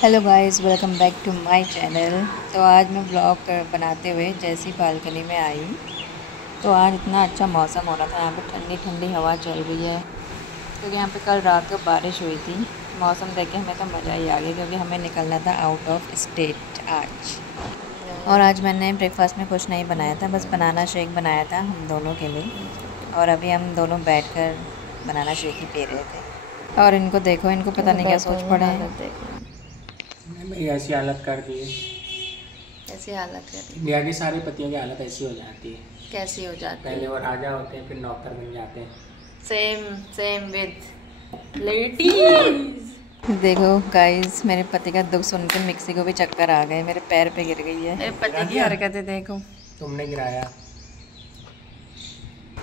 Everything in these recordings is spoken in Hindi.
Hello guys, welcome back to my channel. तो आज मैं ब्लॉग बनाते हुए जैसी बालकनी में आई तो आज इतना अच्छा मौसम हो रहा था। यहाँ पे ठंडी ठंडी हवा चल रही है क्योंकि यहाँ पे कल रात को बारिश हुई थी। मौसम देख के हमें तो मज़ा ही आ गया क्योंकि हमें निकलना था आउट ऑफ स्टेट आज। और आज मैंने ब्रेकफास्ट में कुछ नहीं बनाया था, बस बनाना शेक बनाया था हम दोनों के लिए। और अभी हम दोनों बैठकर बनाना शेक ही पी रहे थे। और इनको देखो, इनको पता नहीं क्या सोच पड़े हैं। मेरी ऐसी हालत कर दी है। कैसी हालत कर इंडिया की सारी पतियों की हालत ऐसी हो जाती है। कैसी हो जाती पहले वो राजा होते हैं, फिर नौकर बन जाते हैं। Same with ladies. देखो गाइस, मेरे पति का दुख सुनकर मिक्सी को भी चक्कर आ गए, मेरे पैर पे गिर गई है। मेरे पति की हरकतें देखो। तुमने गिराया।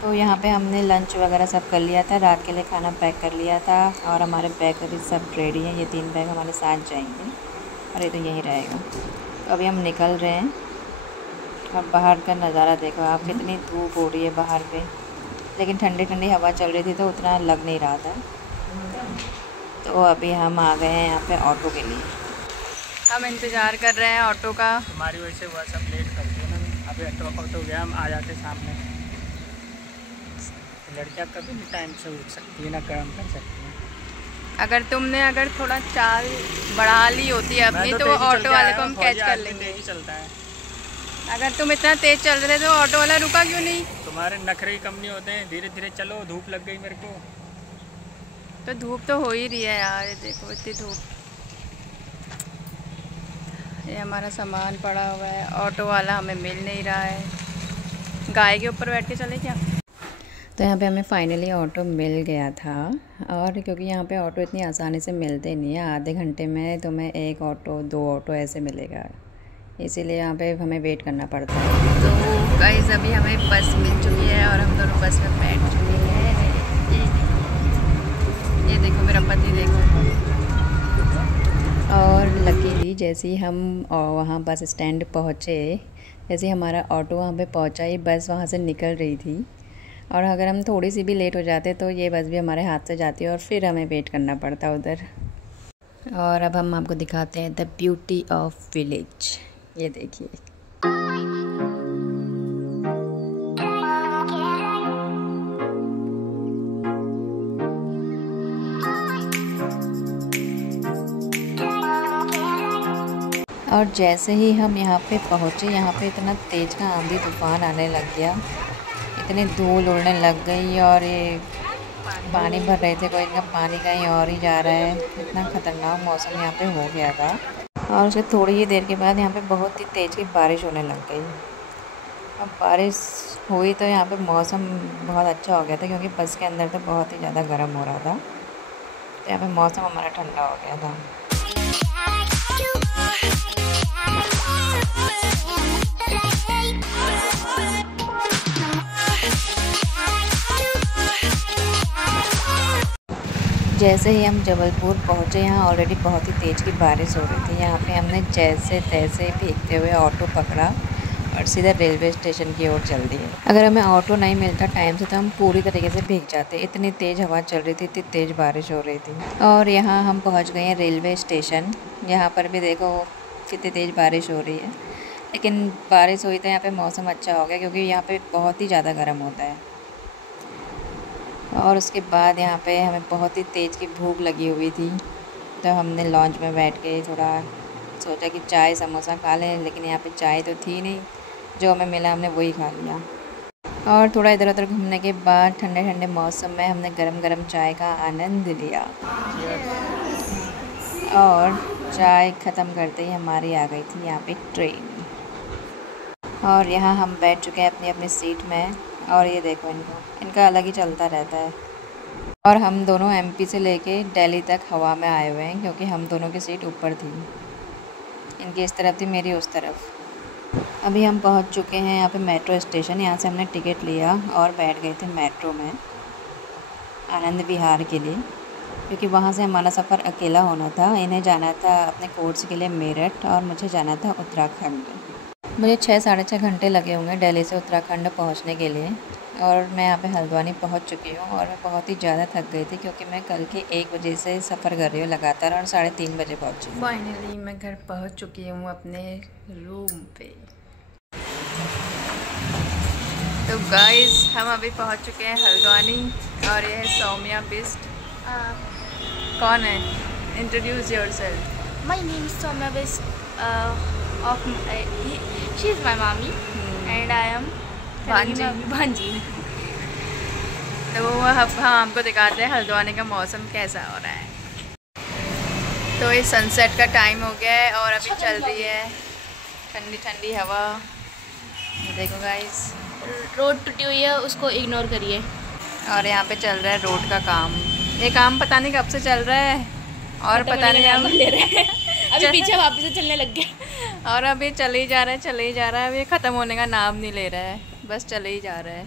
तो यहाँ पे हमने लंच वगैरह सब कर लिया था, रात के लिए खाना पैक कर लिया था और हमारे बैग अभी सब रेडी हैं। ये 3 बैग हमारे साथ जाएंगे और ये तो यहीं रहेगा। तो अभी हम निकल रहे हैं और बाहर का नज़ारा देखो आप, कितनी धूप हो रही है बाहर पे, लेकिन ठंडी ठंडी हवा चल रही थी तो उतना लग नहीं रहा था। तो अभी हम आ गए हैं यहाँ पे ऑटो के लिए। हम इंतज़ार कर रहे हैं ऑटो का। हमारी वजह से वह सब लेट करती है ना। अभी ऑटो गया, हम आ जाते सामने। लड़कियाँ कभी भी टाइम से उठ सकती है ना, काम कर सकती है। अगर थोड़ा चाल बढ़ा ली होती है अपनी तो ऑटो वाले को हम कैच कर लेंगे। तेज चलता है। अगर तुम इतना तेज चल रहे थे तो ऑटो वाला रुका क्यों नहीं? तुम्हारे नखरे ही कम नहीं होते हैं, धीरे धीरे चलो। धूप लग गई मेरे को। तो धूप तो हो ही रही है यार, देखो इतनी धूप। ये हमारा सामान पड़ा हुआ है, ऑटो वाला हमें मिल नहीं रहा है। गाय के ऊपर बैठ के चले क्या? तो यहाँ पे हमें फाइनली ऑटो मिल गया था। और क्योंकि यहाँ पे ऑटो इतनी आसानी से मिलते नहीं है, आधे घंटे में तुम्हें 1 ऑटो 2 ऑटो ऐसे मिलेगा, इसीलिए यहाँ पे हमें वेट करना पड़ता है। तो गाइस, अभी हमें बस मिल चुकी है और हम दोनों बस में बैठ चुके हैं। ये देखो मेरा पति, देखो। और लकीली जैसे ही हम वहाँ बस स्टैंड पहुँचे, जैसे हमारा ऑटो वहाँ पे पहुँचा, ये बस वहाँ से निकल रही थी। और अगर हम थोड़ी सी भी लेट हो जाते तो ये बस भी हमारे हाथ से जाती और फिर हमें वेट करना पड़ता उधर। और अब हम आपको दिखाते हैं द ब्यूटी ऑफ विलेज। ये देखिए। और जैसे ही हम यहाँ पे पहुँचे, यहाँ पे इतना तेज़ का आंधी तूफान आने लग गया, इतनी धूल उड़ने लग गई और ये पानी भर रहे थे, कोई इनका पानी कहीं और ही जा रहा है। इतना ख़तरनाक मौसम यहाँ पे हो गया था। और उसके थोड़ी ही देर के बाद यहाँ पे बहुत ही तेज़ की बारिश होने लग गई। अब बारिश हुई तो यहाँ पे मौसम बहुत अच्छा हो गया था क्योंकि बस के अंदर तो बहुत ही ज़्यादा गर्म हो रहा था। तो यहाँ पे मौसम हमारा ठंडा हो गया था। जैसे ही हम जबलपुर पहुँचे, यहाँ ऑलरेडी बहुत ही तेज़ की बारिश हो रही थी। यहाँ पे हमने जैसे तैसे भीगते हुए ऑटो पकड़ा और सीधा रेलवे स्टेशन की ओर चल दिए। अगर हमें ऑटो नहीं मिलता टाइम से तो हम पूरी तरीके से भीग जाते, इतनी तेज़ हवा चल रही थी, इतनी तेज़ बारिश हो रही थी। और यहाँ हम पहुँच गए हैं रेलवे स्टेशन। यहाँ पर भी देखो कितनी तेज़ बारिश हो रही है, लेकिन बारिश हुई तो यहाँ पर मौसम अच्छा हो गया क्योंकि यहाँ पर बहुत ही ज़्यादा गर्म होता है। और उसके बाद यहाँ पे हमें बहुत ही तेज़ की भूख लगी हुई थी, तो हमने लॉन्च में बैठ के थोड़ा सोचा कि चाय समोसा खा लें, लेकिन यहाँ पे चाय तो थी नहीं, जो हमें मिला हमने वही खा लिया। और थोड़ा इधर उधर घूमने के बाद ठंडे ठंडे मौसम में हमने गरम गरम चाय का आनंद लिया। और चाय ख़त्म करते ही हमारी आ गई थी यहाँ पे ट्रेन। और यहाँ हम बैठ चुके हैं अपनी अपनी सीट में। और ये देखो, इनका अलग ही चलता रहता है। और हम दोनों एमपी से लेके दिल्ली तक हवा में आए हुए हैं क्योंकि हम दोनों की सीट ऊपर थी, इनकी इस तरफ थी, मेरी उस तरफ। अभी हम पहुंच चुके हैं यहाँ पे मेट्रो स्टेशन। यहाँ से हमने टिकट लिया और बैठ गए थे मेट्रो में आनंद विहार के लिए, क्योंकि वहाँ से हमारा सफ़र अकेला होना था। इन्हें जाना था अपने कोर्स के लिए मेरठ और मुझे जाना था उत्तराखंड। मुझे 6 साढ़े 6 घंटे लगे होंगे दिल्ली से उत्तराखंड पहुंचने के लिए। और मैं यहाँ पे हल्द्वानी पहुँच चुकी हूँ और मैं बहुत ही ज़्यादा थक गई थी क्योंकि मैं कल के 1 बजे से सफ़र कर रही हूँ लगातार और 3:30 बजे पहुँची। फाइनली मैं घर पहुँच चुकी हूँ अपने रूम पे। तो गाइस हम अभी पहुँच चुके हैं हल्द्वानी और ये है सौम्या बिस्ट। कौन है? Introduce yourself. My name is Soumya Best. She is my mommy, and I am Bhanji. तो वो हम आपको दिखाते हैं हल्द्वानी का मौसम कैसा हो रहा है। तो ये सनसेट का टाइम हो गया है और अभी चल रही है ठंडी ठंडी हवा। देखो गाइस, रोड टूटी हुई है, उसको इग्नोर करिए। और यहाँ पे चल रहा है रोड का काम। ये काम पता नहीं कब से चल रहा है और पता नहीं हम ले रहे हैं। अभी पीछे वापस से चलने लग गया और अभी चले ही जा रहा है, चले ही जा रहा है। अभी ख़त्म होने का नाम नहीं ले रहा है, बस चले ही जा रहा है।